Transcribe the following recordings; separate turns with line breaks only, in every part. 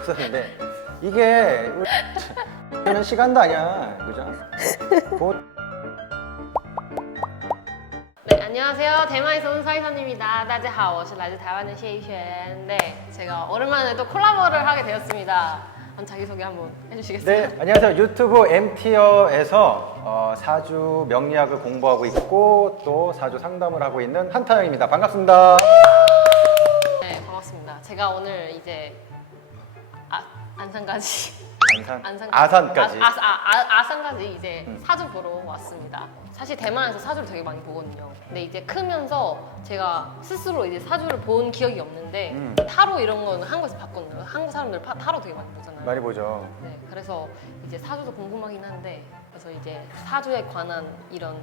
했었는데 이게 우리는 시간도 아니야, 그죠? 곧
네, 안녕하세요. 대만에서 온 사이선입니다. 大家好,我是来自台湾的谢一璇. 네, 제가 오랜만에 또 콜라보를 하게 되었습니다. 그럼 자기소개 한번 해주시겠어요?
네, 안녕하세요. 유튜브 M티어에서 어, 사주 명리학을 공부하고 있고 또 사주 상담을 하고 있는 한타영입니다. 반갑습니다.
제가 오늘 이제 아, 안산까지
안산,
안산
아산까지.
아, 아, 아, 아, 산까지 이제
음.
사주 보러 왔습니다. 사실 대만에서 사주를 되게 많이 보거든요. 근데 이제 크면서 제가 스스로 이제 사주를 본 기억이 없는데
음.
타로 이런 거는 한국에서 봤거든요. 한국 사람들 파- 타로 되게 많이 보잖아요.
많이 보죠.
네, 그래서 이제 사주도 궁금하긴 한데 그래서 이제 사주에 관한 이런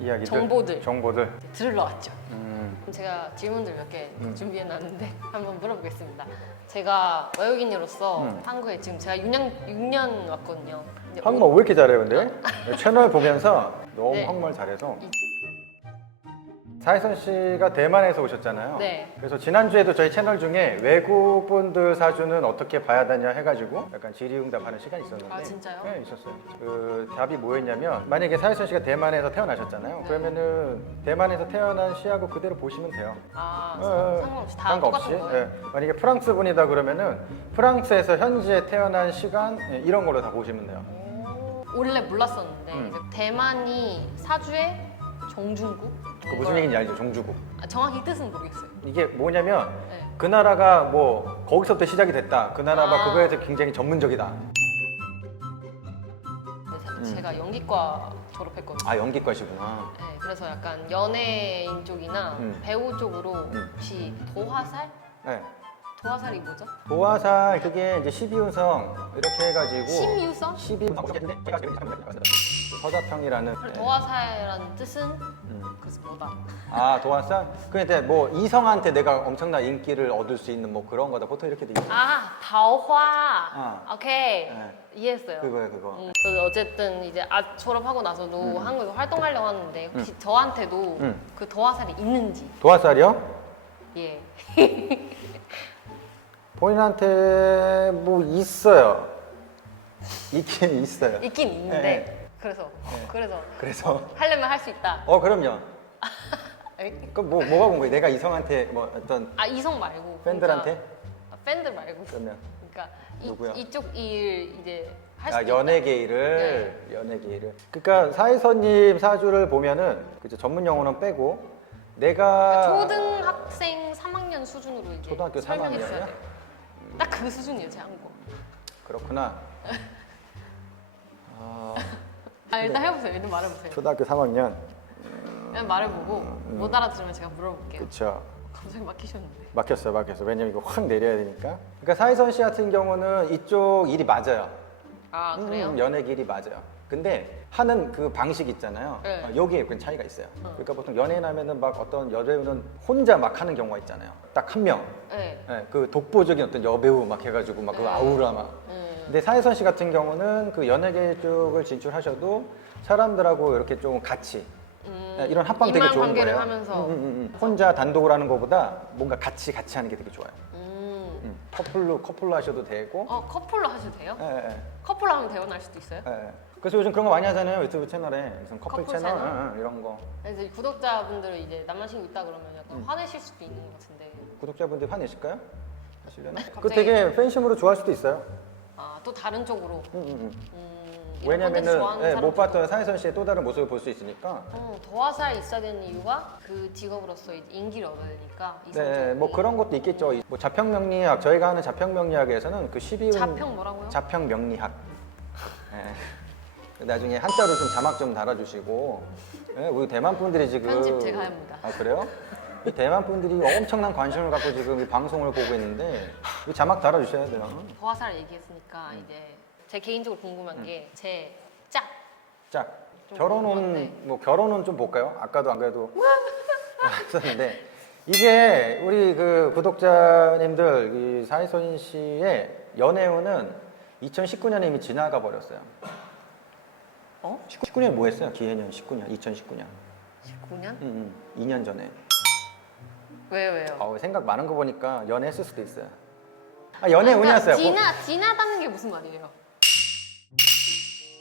이야기들,
정보들.
정보들.
들으러 왔죠.
음,
그럼 제가 질문들 몇 개
음.
준비해놨는데 한번 물어보겠습니다. 제가 외국인으로서
음.
한국에 지금 제가 6년 6년 왔거든요. 근데
한국말 왜 이렇게 잘해요, 근데? 채널 보면서 너무
네.
한국말 잘해서. 사이선 씨가 대만에서 오셨잖아요.
네.
그래서 지난주에도 저희 채널 중에 외국 분들 사주는 어떻게 봐야 되냐 해가지고 약간 질의응답하는 시간이 있었는데.
아, 진짜요?
네, 있었어요. 그 답이 뭐였냐면 만약에 사이선 씨가 대만에서 태어나셨잖아요.
네.
그러면은 대만에서 태어난 씨하고 그대로 보시면 돼요.
아
어, 어,
상관없이 다
상관없이.
똑같은 거예요.
예. 만약에 프랑스 분이다 그러면은 프랑스에서 현지에 태어난 시간 예, 이런 걸로 다 보시면 돼요.
오, 원래 몰랐었는데
음.
이제 대만이 사주의 정중국?
그 무슨 얘기인지 알죠? 종주국.
아, 정확히 뜻은 모르겠어요.
이게 뭐냐면
네.
그 나라가 뭐 거기서부터 시작이 됐다. 그 나라가
아.
그거에서 굉장히 전문적이다.
근데 사-
음.
제가 연기과 졸업했거든요.
아 연기과시구나.
네, 그래서 약간 연예인 쪽이나
음.
배우 쪽으로
음.
혹시 도화살?
네.
도화살이 뭐죠?
도화살 그게 이제 12운성 이렇게 해가지고
심유성?
12운성 서자평이라는 네.
도화살이라는 뜻은
음.
그래서 뭐다?
아 도화살? 근데 뭐 이성한테 내가 엄청난 인기를 얻을 수 있는 뭐 그런 거다 보통 이렇게 돼 있죠.
아, 다오화.
아.
오케이.
네.
이해했어요.
그거예요 그거.
음, 그래서 어쨌든 이제 아, 졸업하고 나서도
음.
한국에 활동하려고 하는데 혹시 저한테도
음.
그 도화살이 있는지
도화살이요?
예.
본인한테 뭐 있어요. 있긴 있어요.
있긴 있는데
네.
그래서
네.
그래서
그래서
하려면 할 수 있다.
어 그럼요.
에이?
그럼 뭐 뭐가 본 거예요? 내가 이성한테 뭐 어떤
아 이성 말고
팬들한테
그러니까, 아, 팬들 말고
그러면
그러니까
누구야?
이, 이쪽 일 이제 할 수
아
있다.
연예계 일을 연예계 일을. 그러니까 사회선님 사주를 보면은 그죠 전문 용어는 빼고 내가
그러니까 초등학생 3학년 수준으로 이제
초등학교
설명해
3학년 이요?
주셔야 돼요. 딱 그 수준이에요 제 한국.
그렇구나. 아,
아 일단 해보세요. 일단 말해보세요.
초등학교 3학년.
일단 말해보고
음.
못 알아들으면 제가 물어볼게요.
그렇죠.
갑자기 막히셨는데.
막혔어요, 막혔어. 왜냐면 이거 확 내려야 되니까. 그러니까 사회선 씨 같은 경우는 이쪽 일이 맞아요.
아 그래요?
음, 연애 길이 맞아요. 근데 하는 그 방식 있잖아요.
네.
어, 여기에 그 차이가 있어요.
어.
그러니까 보통 연예인 하면은 막 어떤 여배우는 혼자 막 하는 경우가 있잖아요. 딱 한 명.
네.
예, 그 독보적인 어떤 여배우 막 해가지고 막그
네.
아우라 막.
음.
근데 사회선 씨 같은 경우는 그 연예계 쪽을 진출하셔도 사람들하고 이렇게 좀 같이
음,
예, 이런 합방 되게 좋은
인간관계를
거예요.
하면서
음, 음, 음. 혼자 단독으로 하는 것보다 뭔가 같이 같이 하는 게 되게 좋아요.
음.
음, 커플로 커플로 하셔도 되고.
어 커플로 하셔도 돼요?
예, 예, 예.
커플로 하면 대원할 수도 있어요?
예. 그래서 요즘 그런 거 많이 하잖아요 유튜브 채널에 무슨 커플,
커플
채널,
채널?
응, 응, 이런 거
그래서 이 구독자분들 이제 남자친구 있다 그러면 약간
음.
화내실 수도 있는 것 같은데
구독자분들 화내실까요? 하시려나? 그
갑자기-
되게 팬심으로 좋아할 수도 있어요.
아 또 다른 쪽으로
응.
음, 이런 콘텐츠
왜냐면은
좋아하는
예,
사람
못 봤던 사회선 씨의 또 다른 모습을 볼 수 있으니까.
어, 도화살 있어야 되는 이유가 그 직업으로서 인기를 얻어야 되니까
네, 뭐 그런 것도 있겠죠. 뭐 자평명리학 저희가 하는 자평명리학에서는 그 12운
자평 뭐라고요?
자평명리학. 예. 나중에 한자로 좀 자막 좀 달아주시고. 예, 우리 대만 분들이 지금
편집 제가 합니다.
아 그래요? 이 대만 분들이 엄청난 관심을 갖고 지금 이 방송을 보고 있는데 이 자막 달아주셔야 돼요.
도화살 얘기했으니까
음.
이제 제 개인적으로 궁금한 게 제 짝. 짝좀
결혼은
궁금한데.
뭐 결혼은 좀 볼까요? 아까도 안 그래도 했었는데 이게 우리 그 구독자님들 이 사이선 씨의 연애운은 2019년에 이미 지나가 버렸어요.
어?
19년 뭐 했어요? 기해년 19년, 2019년.
19년?
음, 음, 2년 전에.
왜요 왜요?
어, 생각 많은 거 보니까 연애했을 수도 있어요. 아, 연애
그러니까
운이었어요.
지나 지나다는 게 무슨 말이에요?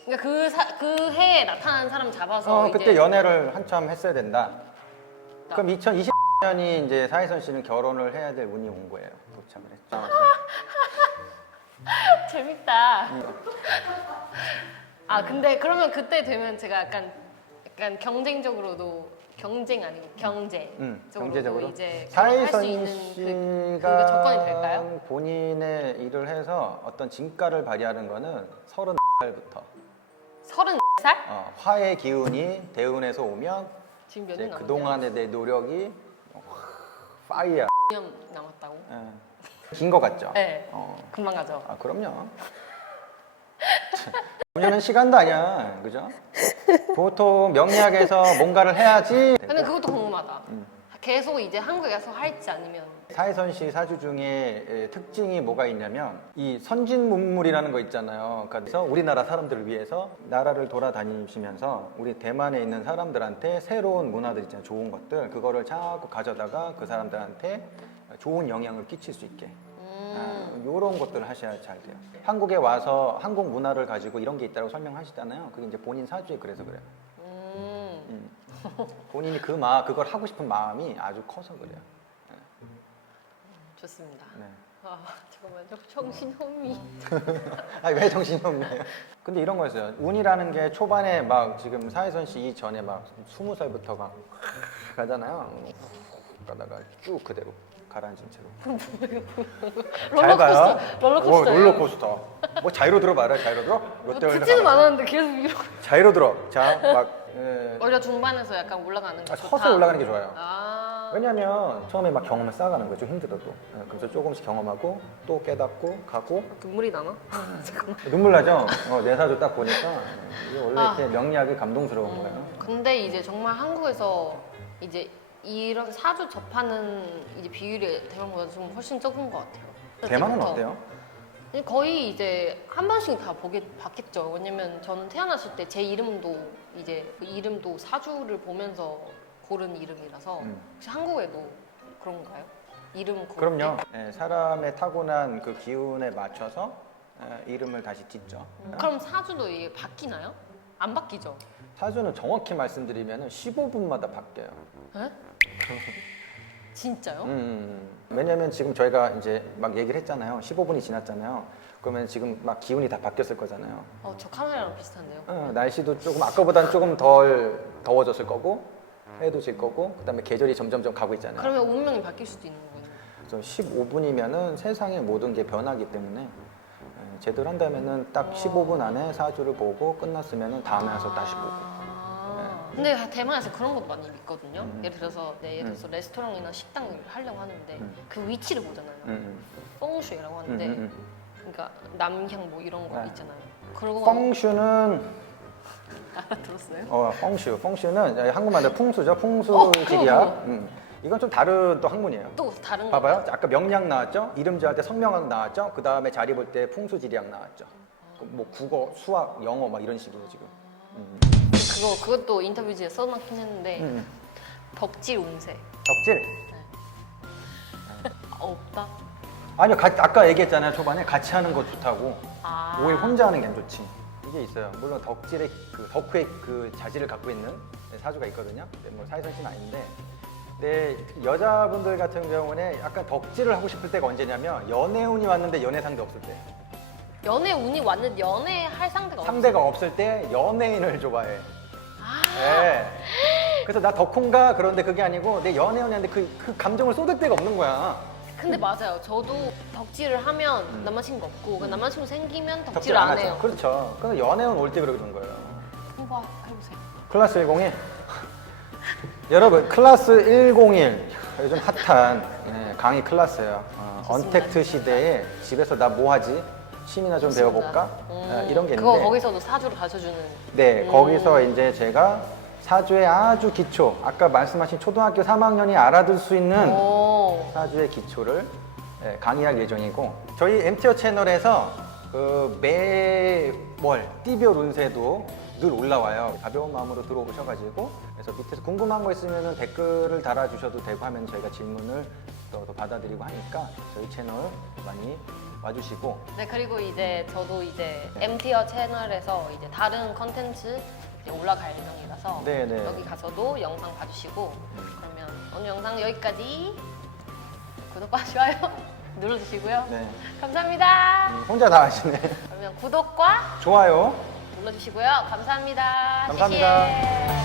그러니까 그, 사, 그 해에 나타난 사람 잡아서
어,
이제
그때 연애를 한참 했어야 된다. 그럼 2020년이 이제 사혜선 씨는 결혼을 해야 될 운이 온 거예요. 도착을 했죠.
재밌다. 아 근데 그러면 그때 되면 제가 약간 약간 경쟁적으로도 경쟁 아니고 경제
음,
적으로도
경제적으로
이제 할수
사혜선
있는 그,
씨가
그 조건이 될까요?
본인의 일을 해서 어떤 진가를 발휘하는 거는 서른 살부터
서른 살?
어, 화의 기운이 대운에서 오면
지금 몇
이제
년?
그동안의 내 노력이 파이야.
2년 남았다고?
긴 거 같죠?
네.
어.
금방 가죠.
아 그럼요. 5년은 시간도 아니야, 그죠? 보통 명리학에서 뭔가를 해야지.
근데 그것도 궁금하다.
음.
계속 이제 한국에 가서 할지 아니면
사회선 씨 사주 중에 에, 특징이 뭐가 있냐면 이 선진 문물이라는 거 있잖아요. 그래서 우리나라 사람들을 위해서 나라를 돌아다니시면서 우리 대만에 있는 사람들한테 새로운 문화들 있잖아요. 좋은 것들 그거를 자꾸 가져다가 그 사람들한테 좋은 영향을 끼칠 수 있게
음,
이런 것들을 하셔야 잘 돼요. 한국에 와서 한국 문화를 가지고 이런 게 있다고 설명하시잖아요. 그게 이제 본인 사주에 그래서 그래요.
음.
음. 본인이 그 마, 그걸 하고 싶은 마음이 아주 커서 그래요.
좋습니다.
네.
아 잠깐만요. 정신 혼미.
아니 왜 정신이 없네요. 근데 이런 거였어요. 운이라는 게 초반에 막 지금 사회선 씨 이전에 막 스무 살부터 막 가잖아요. 훅 가다가 쭉 그대로 가라앉은 채로. 잘
롤러코스터.
가요.
롤러코스터.
오, 롤러코스터. 뭐 자이로. 자이로 들어?
뭐
롯데 월드
듣지는
가봐.
않았는데 계속 이러고.
자이로 들어. 자, 막 에,
오히려 중반에서 약간 올라가는 게
아,
좋다.
서서 올라가는 게 좋아요.
아.
왜냐면 처음에 막 경험을 쌓아가는 거죠. 힘들어도. 예, 그래서 조금씩 경험하고 또 깨닫고 가고
눈물이 나나? 잠깐만.
눈물 나죠? 어, 내 사주 딱 보니까 이게 원래
아.
이렇게 명리학이 감동스러운 거예요.
음, 근데 이제 정말 한국에서 이제 이런 사주 접하는 이제 비율이 대만보다 좀 훨씬 적은 것 같아요.
대만은
그때부터.
어때요?
거의 이제 한 번씩 다 보게 봤겠죠. 왜냐면 저는 태어났을 때 제 이름도 이제 그 이름도 사주를 보면서 고른 이름이라서
음.
혹시 한국에도 그런가요? 이름 고를
그럼요.
때?
예, 사람의 타고난 그 기운에 맞춰서 예, 이름을 다시 짓죠.
음, 그럼 사주도 이게 바뀌나요? 안 바뀌죠?
사주는 정확히 말씀드리면 15분마다 바뀌어요.
에? 진짜요?
음, 왜냐면 지금 저희가 이제 막 얘기를 했잖아요. 15분이 지났잖아요. 그러면 지금 막 기운이 다 바뀌었을 거잖아요.
어, 저 카메라랑 비슷한데요?
어, 날씨도 조금 아까보다는 조금 덜 더워졌을 거고 해도 질 거고 그다음에 계절이 점점점 가고 있잖아요.
그러면 운명이 바뀔 수도 있는 거예요.
그래서 15분이면은 세상의 모든 게 변하기 때문에 예, 제대로 한다면은 딱 15분 안에 사주를 보고 끝났으면은 다음에 와서 다시 보고.
아. 근데 대만에서 그런 것도 많이 믿거든요.
음.
예를 들어서 네, 예를 들어서 레스토랑이나 식당을 하려고 하는데
음.
그 위치를 보잖아요.
음,
펑슈이라고
음,
하는데
음, 음.
그러니까 남향 뭐 이런 거
네.
있잖아요. 그러고
펑슈는
알아들었어요?
어 펑슈 펑슈는 한국말로 풍수죠
어,
풍수 지리야.
그거, 그거.
음. 이건 좀 다른 또 학문이에요.
또 다른 거
봐봐요. 아까 명량 나왔죠. 이름 지을 때 성명학 나왔죠. 그 다음에 자리 볼 때 풍수지리학 나왔죠. 그뭐 국어, 수학, 영어 막 이런 식으로 지금. 음.
그거 그것도 인터뷰지에 써놨긴 했는데
음.
덕질 운세
덕질.
아, 없다.
아니요, 가- 아까 얘기했잖아요. 초반에 같이 하는 거 좋다고.
아
오히려 혼자 하는 게 안 좋지. 이게 있어요. 물론 덕질의 그 덕후의 그 자질을 갖고 있는 사주가 있거든요. 근데 뭐 사회선 씨는 아닌데. 근데 여자분들 같은 경우는 약간 덕질을 하고 싶을 때가 언제냐면 연애운이 왔는데 연애 상대 없을 때.
연애 운이 왔는데 연애 할 상대가 없어.
상대가 없을 때 연예인을 좋아해.
아
네. 그래서 나 덕후인가 그런데 그게 아니고 내 연애운이었는데 그, 그 감정을 쏟을 데가 없는 거야.
근데 맞아요. 저도 덕질을 하면 남자친구 없고 그 남자친구 생기면 덕질
덕질
안
하죠.
해요.
그렇죠. 그래서 연애운 올 때 그러는 거예요.
한번 해보세요.
클래스 101. 여러분, 클래스 101. 요즘 핫한 예, 강의 클래스예요. 어. 언택트 시대에 집에서 나 뭐 하지? 취미나 좀 배워볼까?
음,
예, 이런 게 있는데.
그거 거기서도 사주를 가르쳐주는.
네,
음.
거기서 이제 제가 사주의 아주 기초, 아까 말씀하신 초등학교 3학년이 알아들 수 있는
오.
사주의 기초를 예, 강의할 예정이고 저희 MTO 채널에서 그 매월 띠별 운세도 늘 올라와요. 가벼운 마음으로 들어오셔가지고 그래서 밑에서 궁금한 거 있으면 댓글을 달아주셔도 되고 하면 저희가 질문을 또, 또 받아드리고 하니까 저희 채널 많이 봐주시고
네 그리고 이제 저도 이제 MT어 채널에서 이제 다른 컨텐츠 이제 올라갈 예정이라서
네, 네.
여기 가서도 영상 봐주시고 그러면 오늘 영상 여기까지 구독과 좋아요 눌러주시고요.
네.
감사합니다.
음, 혼자 다 하시네.
그러면 구독과
좋아요.
눌러주시고요. 감사합니다.
감사합니다.